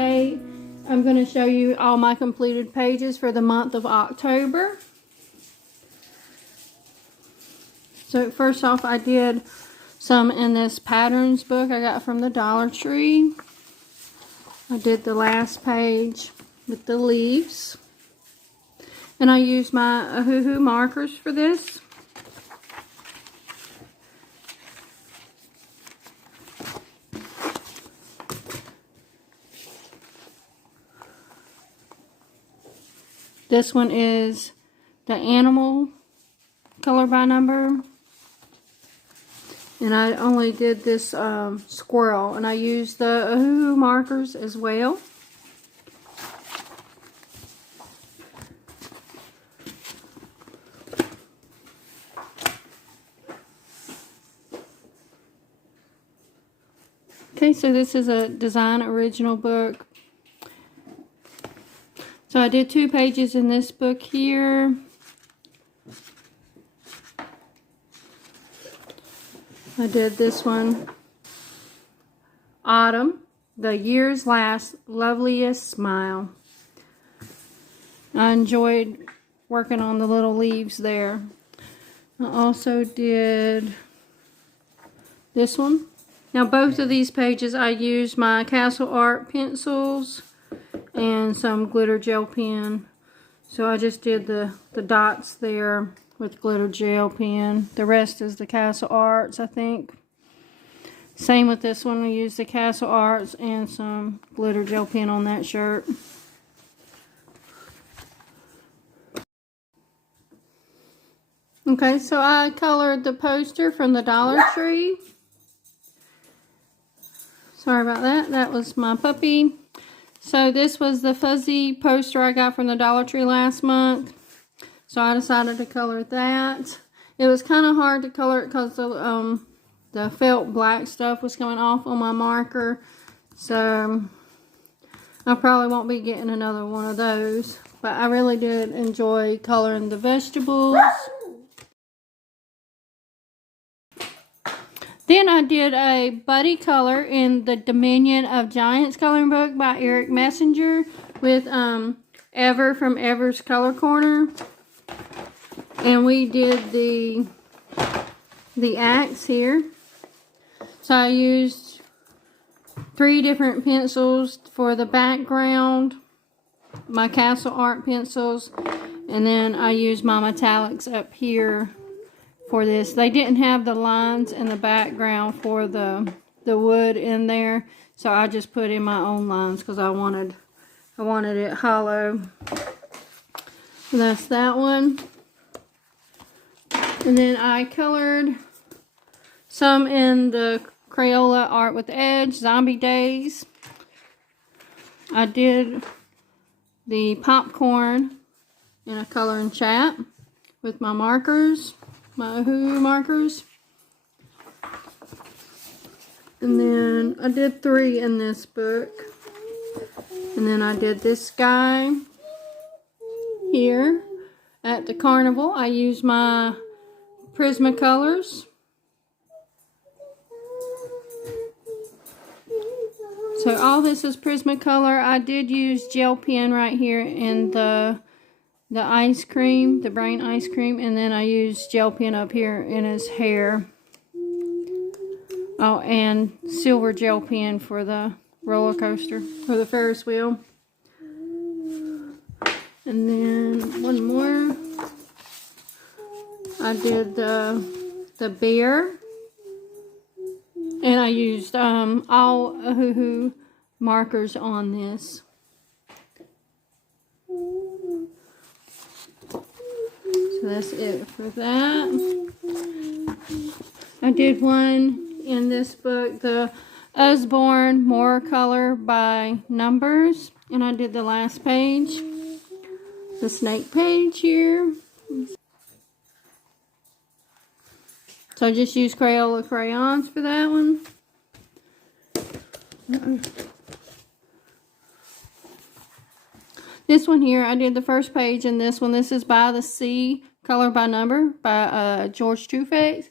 date. I'm going to show you all my completed pages for the month of October. So first off, I did some in this patterns book I got from the Dollar Tree. I did the last page with the leaves. And I used my Ohuhu markers for this. This one is the animal color by number. And I only did this squirrel. And I used the Ohuhu markers as well. Okay, so this is a design original book. So I did 2 pages in this book here. I did this one, Autumn, the year's last loveliest smile. I enjoyed working on the little leaves there. I also did this one. Now both of these pages I used my Castle Art pencils and some glitter gel pen. So I just did the dots there with glitter gel pen. The rest is the Castle Arts, I think. Same with this one. We used the Castle Arts and some glitter gel pen on that shirt. Okay, so I colored the poster from the Dollar Tree. Sorry about that. That was my puppy. So this was the fuzzy poster I got from the Dollar Tree last month. So I decided to color that. It was kind of hard to color it because the felt black stuff was coming off on my marker. So I probably won't be getting another one of those. But I really did enjoy coloring the vegetables. Then I did a buddy color in the Dominion of Giants coloring book by Eric Messenger with Ever from Ever's Color Corner. And we did the axe here. So I used 3 different pencils for the background, my Castle Art pencils, and then I used my metallics up here for this. They didn't have the lines in the background for the wood in there, so I just put in my own lines because I wanted it hollow. And that's that one. And then I colored some in the Crayola Art with Edge, Zombie Days. I did the popcorn in a coloring chat with my markers, my Ohuhu markers. And then I did 3 in this book. And then I did this guy here at the carnival. I used my Prismacolors. So all this is Prismacolor. I did use gel pen right here in the ice cream, the brain ice cream, and then I used gel pen up here in his hair. Oh, and silver gel pen for the roller coaster, for the Ferris wheel. And then one more. I did the bear. And I used all Ohuhu markers on this. So that's it for that. I did one in this book, the Usborne More Color by Numbers. And I did the last page, the snake page here. So I just used Crayola crayons for that one. This one here, I did the first page in this one. This is By the Sea, Color by Number by George Trufax.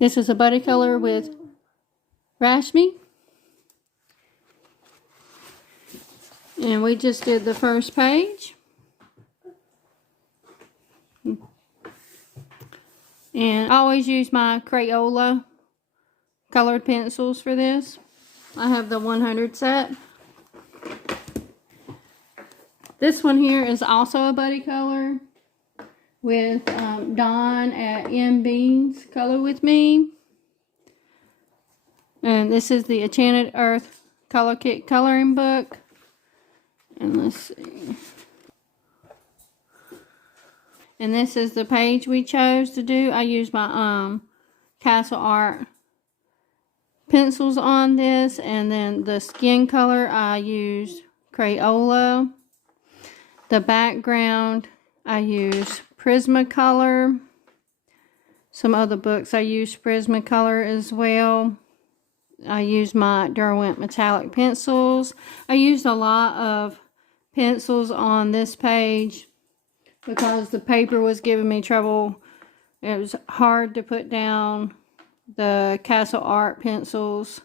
This is a buddy color with Rashmi. And we just did the first page. And I always use my Crayola colored pencils for this. I have the 100 set. This one here is also a buddy color with Dawn at M Beans Color With Me. And this is the Enchanted Earth Color Kit coloring book. And let's see. And this is the page we chose to do. I used my Castle Art pencils on this. And then the skin color, I used Crayola. The background, I used Prismacolor. Some other books I used Prismacolor as well. I used my Derwent metallic pencils. I used a lot of pencils on this page because the paper was giving me trouble. It was hard to put down the Castle Art pencils,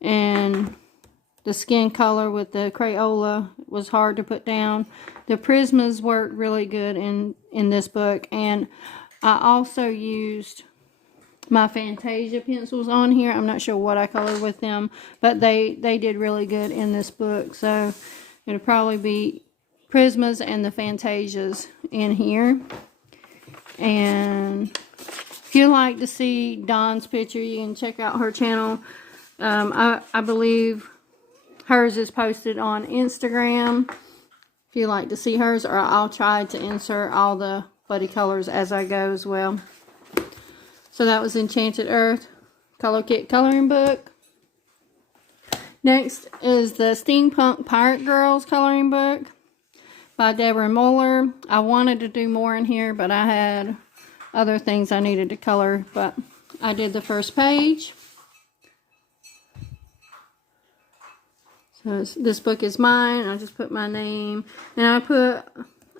and the skin color with the Crayola was hard to put down. The Prismas worked really good in this book, and I also used my Fantasia pencils on here. I'm not sure what I colored with them, but they did really good in this book. So it'll probably be Prismas and the Fantasias in here. And if you like to see Dawn's picture, you can check out her channel. I believe hers is posted on Instagram. If you like to see hers, or I'll try to insert all the buddy colors as I go as well. So that was Enchanted Earth Color Kit coloring book. Next is the Steampunk Pirate Girls coloring book by Deborah Muller. I wanted to do more in here, but I had other things I needed to color. But I did the first page. So this book is mine. I just put my name. And I put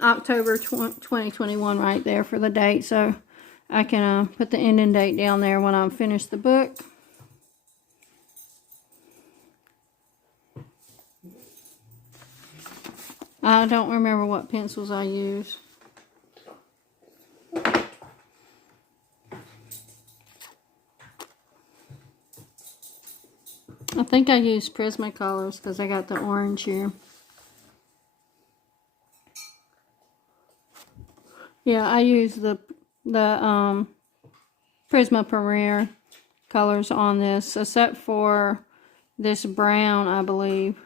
October 2021 right there for the date. So I can put the ending date down there when I'm finished the book. I don't remember what pencils I use. I think I used Prismacolors because I got the orange here. Yeah, I used the Prisma Premier colors on this, except for this brown, I believe,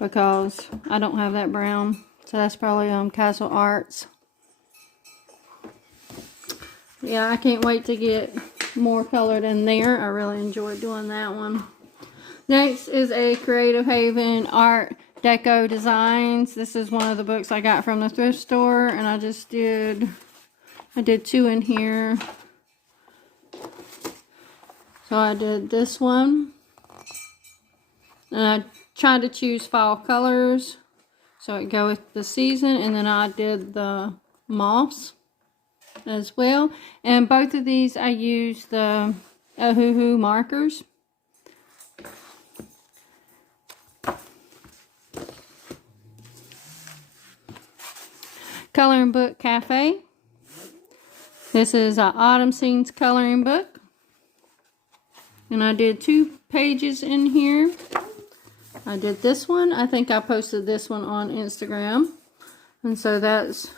because I don't have that brown. So that's probably Castle Arts. Yeah, I can't wait to get more colored in there. I really enjoyed doing that one. Next is a Creative Haven Art Deco Designs. This is one of the books I got from the thrift store, and I did two in here. So I did this one, and I tried to choose fall colors so it go with the season, and then I did the moss as well. And both of these I used the Ohuhu markers. Coloring Book Cafe. This is an Autumn Scenes coloring book. And I did 2 pages in here. I did this one. I think I posted this one on Instagram. And so that's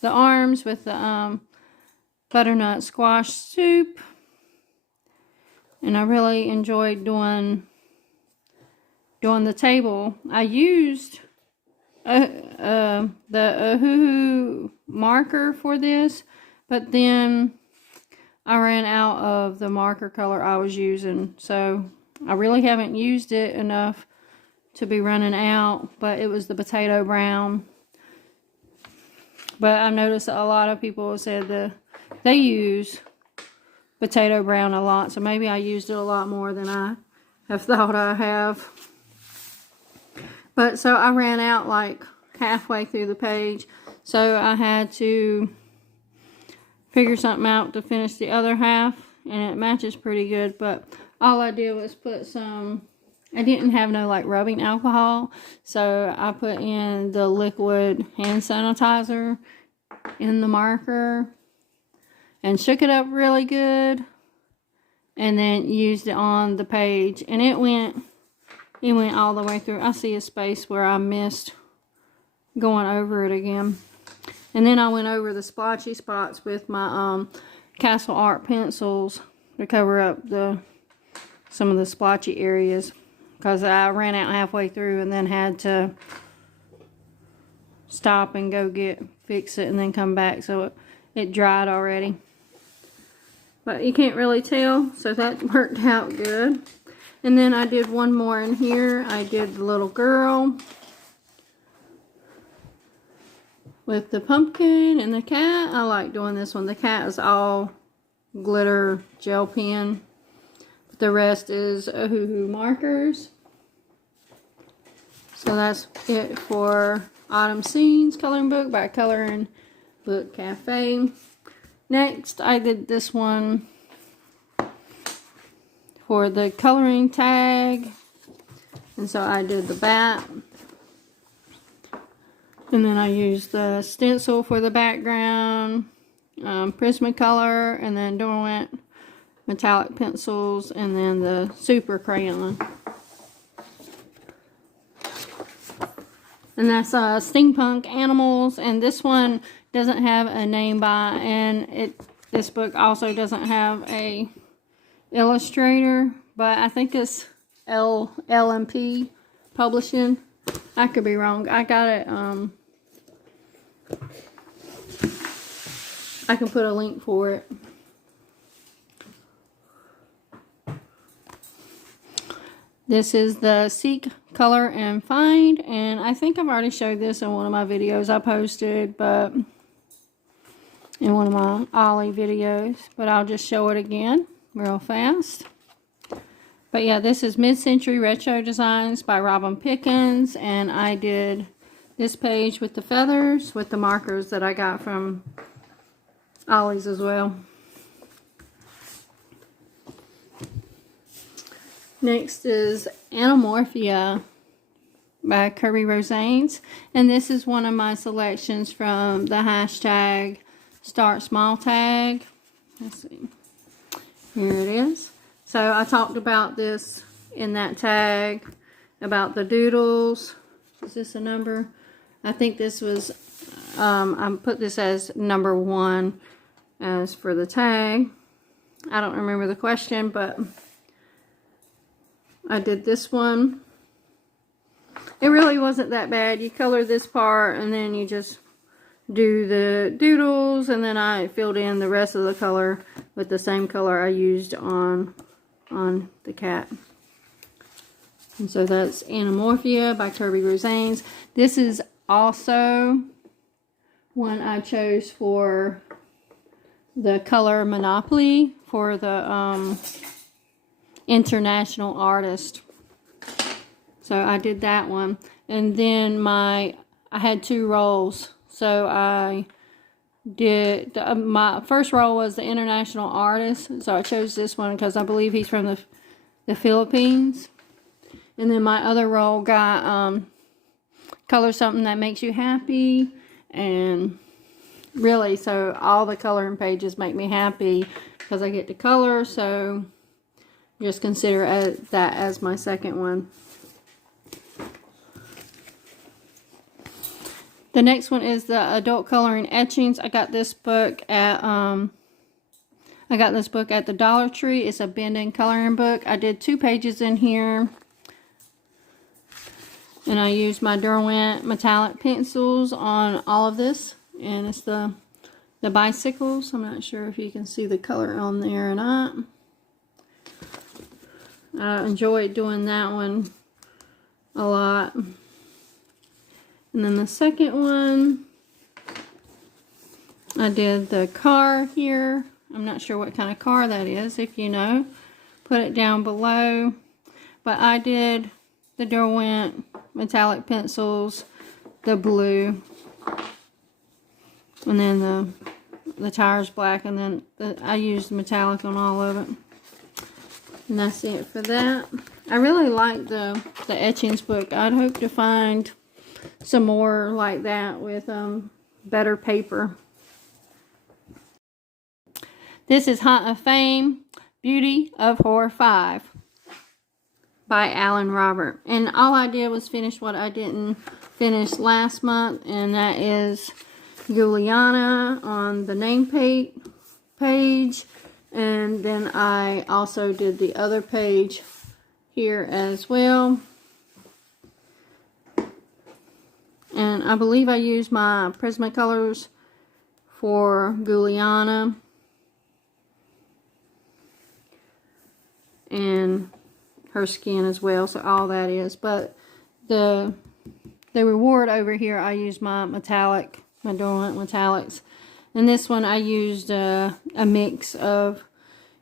the arms with the butternut squash soup. And I really enjoyed doing the table. I used the Ohuhu marker for this, but then I ran out of the marker color I was using, so I really haven't used it enough to be running out. But it was the potato brown. But I noticed that a lot of people said they use potato brown a lot, so maybe I used it a lot more than I have thought I have. But so I ran out like halfway through the page, so I had to figure something out to finish the other half, and it matches pretty good. But all I did was put some I didn't have no like rubbing alcohol, so I put in the liquid hand sanitizer in the marker and shook it up really good, and then used it on the page, and it went all the way through. I see a space where I missed going over it again. And then I went over the splotchy spots with my Castle Art pencils to cover up some of the splotchy areas, because I ran out halfway through and then had to stop and go fix it and then come back, so it dried already. But you can't really tell, so that worked out good. And then I did one more in here. I did the little girl with the pumpkin and the cat. I like doing this one. The cat is all glitter gel pen. The rest is Ohuhu markers. So that's it for Autumn Scenes coloring book by Coloring Book Cafe. Next, I did this one for the coloring tag. And so I did the bat. And then I used the stencil for the background, Prismacolor, and then Derwent metallic pencils, and then the super crayon. And that's Steampunk Animals, and this one doesn't have a name by, and this book also doesn't have a illustrator, but I think it's LMP Publishing. I could be wrong. I got it. I can put a link for it. This is the Seek, Color, and Find, and I think I've already showed this in one of my videos I posted, but in one of my Ollie videos, but I'll just show it again real fast. But yeah, this is Mid-Century Retro Designs by Robin Pickens, and I did this page with the feathers with the markers that I got from Ollie's as well. Next is Anamorphia by Kirby Rosanes, and this is one of my selections from the hashtag Start Small tag. Let's see. Here it is. So I talked about this in that tag, about the doodles. Is this a number? I think this was, I put this as number 1 as for the tag. I don't remember the question, but I did this one. It really wasn't that bad. You color this part and then you just do the doodles, and then I filled in the rest of the color with the same color I used on the cat. And so that's Anamorphia by Kirby Rosanes. This is also one I chose for the color Monopoly for the international artist. So I did that one, and then I had 2 rolls. So I did my first roll was the international artist. So I chose this one because I believe he's from the Philippines. And then my other roll got color something that makes you happy, and really, so all the coloring pages make me happy because I get to color. So just consider that as my second one. The next one is the adult coloring etchings. I got this book at the Dollar Tree. It's a bend-in coloring book. I did 2 pages in here, and I used my Derwent metallic pencils on all of this. And it's the bicycles. I'm not sure if you can see the color on there or not. I enjoyed doing that one a lot. And then the second one, I did the car here. I'm not sure what kind of car that is. If you know, put it down below. But I did the Derwent metallic pencils, the blue, and then the tires black, and then I used the metallic on all of it. And that's it for that. I really like the etchings book. I'd hope to find some more like that with better paper. This is Haunt of Fame, Beauty of Horror 5 by Alan Robert. And all I did was finish what I didn't finish last month, and that is Juliana on the name page. And then I also did the other page here as well. And I believe I used my Prismacolors for Juliana. And her skin as well, so all that is. But the reward over here, I used my metallic, my Dormant metallics. And this one I used a mix of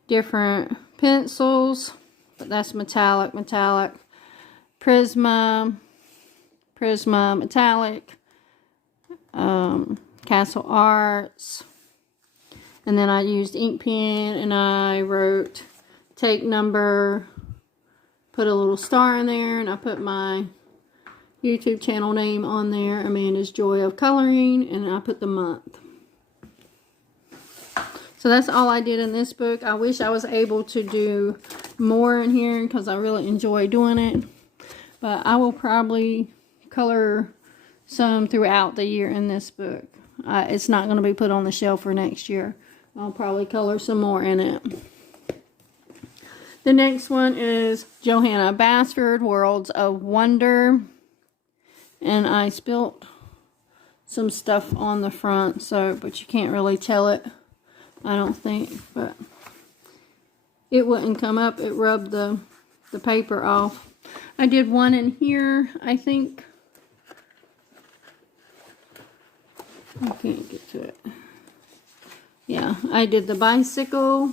different pencils, but that's metallic, Prisma metallic, Castle Arts, and then I used ink pen, and I wrote take number, put a little star in there, and I put my YouTube channel name on there, Amanda's Joy of Coloring, and I put the month. So that's all I did in this book. I wish I was able to do more in here because I really enjoy doing it. But I will probably color some throughout the year in this book. It's not going to be put on the shelf for next year. I'll probably color some more in it. The next one is Johanna Basford, Worlds of Wonder. And I spilt some stuff on the front, but you can't really tell it, I don't think. But it wouldn't come up. It rubbed the paper off. I did one in here, I think. I can't get to it. Yeah, I did the bicycle.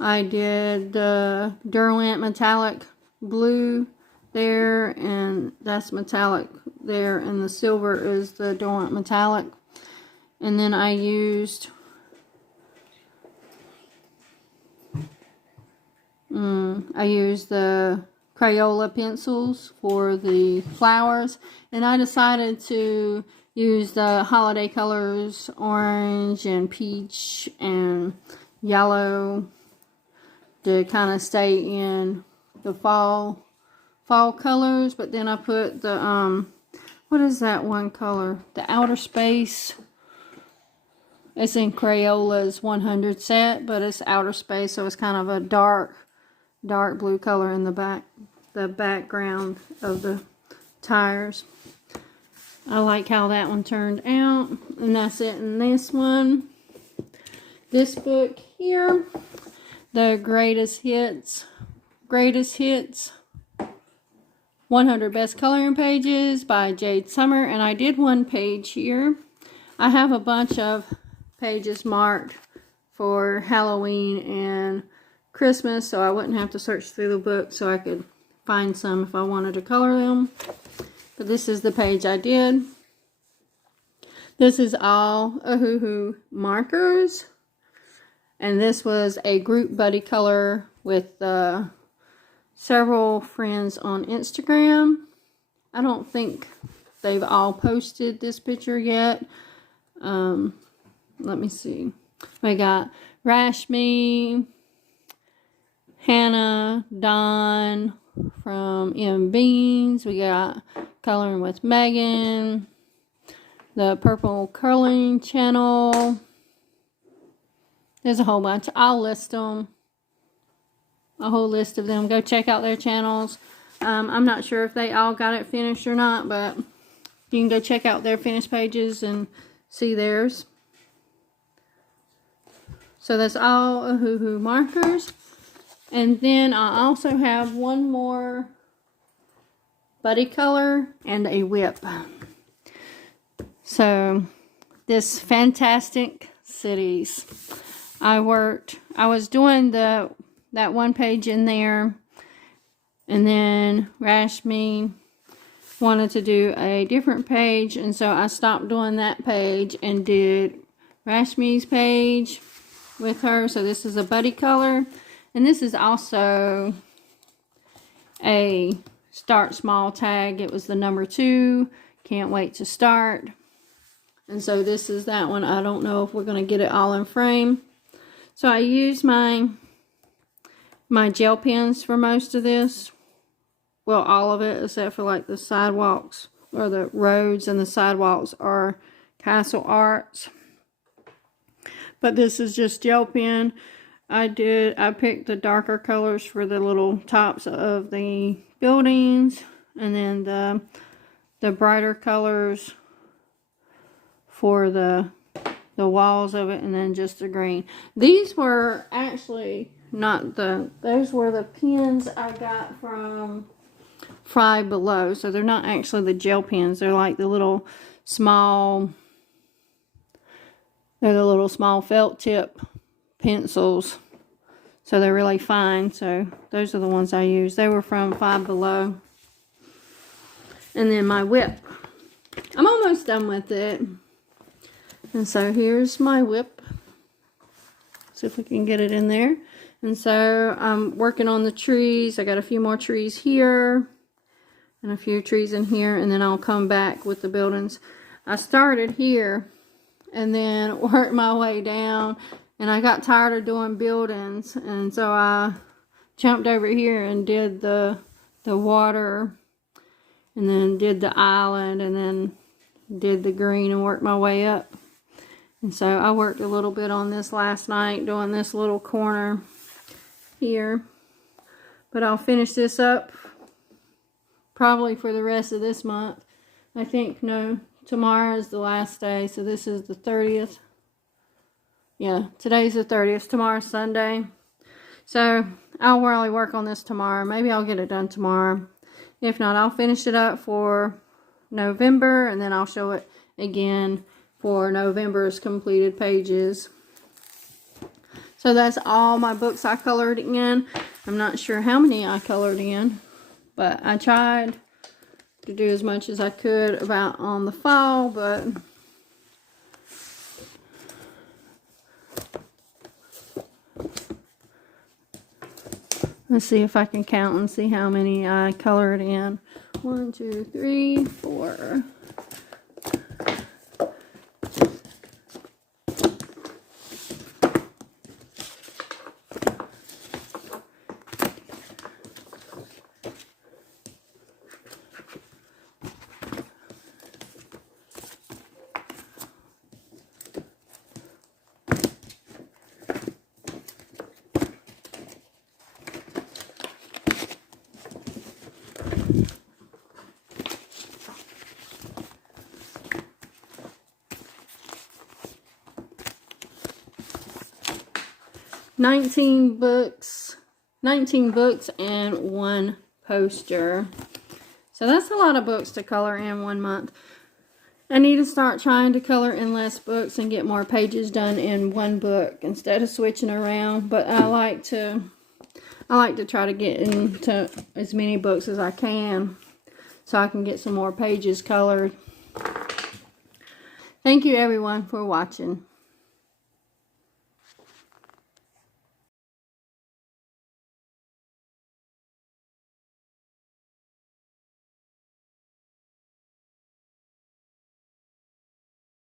I did the Derwent metallic blue there, and that's metallic there, and the silver is the Derwent metallic. And then I used the Crayola pencils for the flowers, and I decided to use the holiday colors, orange and peach and yellow, to kind of stay in the fall colors. But then I put the what is that one color, the Outer Space. It's in Crayola's 100 set, but it's Outer Space, so it's kind of a dark blue color in the background of the tires. I like how that one turned out. And that's it in this one. This book here, the Greatest Hits 100 Best Coloring Pages by Jade Summer. And I did one page here. I have a bunch of pages marked for Halloween and Christmas, so I wouldn't have to search through the book, so I could find some if I wanted to color them. But this is the page I did. This is all Ohuhu markers. And this was a group buddy color with several friends on Instagram. I don't think they've all posted this picture yet. Let me see. We got Rashmi, Hannah, Dawn from M Beans. We got Coloring with Megan, the Purple Curling Channel. There's a whole bunch. I'll list them. A whole list of them. Go check out their channels. I'm not sure if they all got it finished or not, but you can go check out their finished pages and see theirs. So that's all Ohuhu markers. And then I also have one more buddy color and a whip. So this Fantastic Cities. I was doing that one page in there, and then Rashmi wanted to do a different page, and so I stopped doing that page and did Rashmi's page. with her. So this is a buddy color. And this is also a start small tag. It was the number 2. Can't wait to start. And so this is that one. I don't know if we're going to get it all in frame. So I use my gel pens for most of this. Well, all of it except for like the sidewalks, or the roads and the sidewalks are Castle Arts. But this is just gel pen. I picked the darker colors for the little tops of the buildings, and then the brighter colors for the walls of it, and then just the green. These were actually not those were the pens I got from Five Below. So they're not actually the gel pens. They're like the little small, felt tip pencils. So they're really fine. So those are the ones I use. They were from Five Below. And then my whip. I'm almost done with it. And so here's my whip. See if we can get it in there. And so I'm working on the trees. I got a few more trees here and a few trees in here, and then I'll come back with the buildings. I started here and then worked my way down, and I got tired of doing buildings, and so I jumped over here and did the water, and then did the island, and then did the green, and worked my way up. And so I worked a little bit on this last night, doing this little corner here. But I'll finish this up probably for the rest of this month. I think, no, tomorrow is the last day. So this is the 30th. Yeah, today's the 30th. Tomorrow's Sunday. So I'll really work on this tomorrow. Maybe I'll get it done tomorrow. If not, I'll finish it up for November, and then I'll show it again for November's completed pages. So that's all my books I colored in. I'm not sure how many I colored in, but I tried to do as much as I could about on the fall, but let's see if I can count and see how many I colored in. 1, 2, 3, 4. 19 books and 1 poster. So that's a lot of books to color in 1 month. I need to start trying to color in less books and get more pages done in 1 book instead of switching around. But I like to try to get into as many books as I can so I can get some more pages colored. Thank you everyone for watching.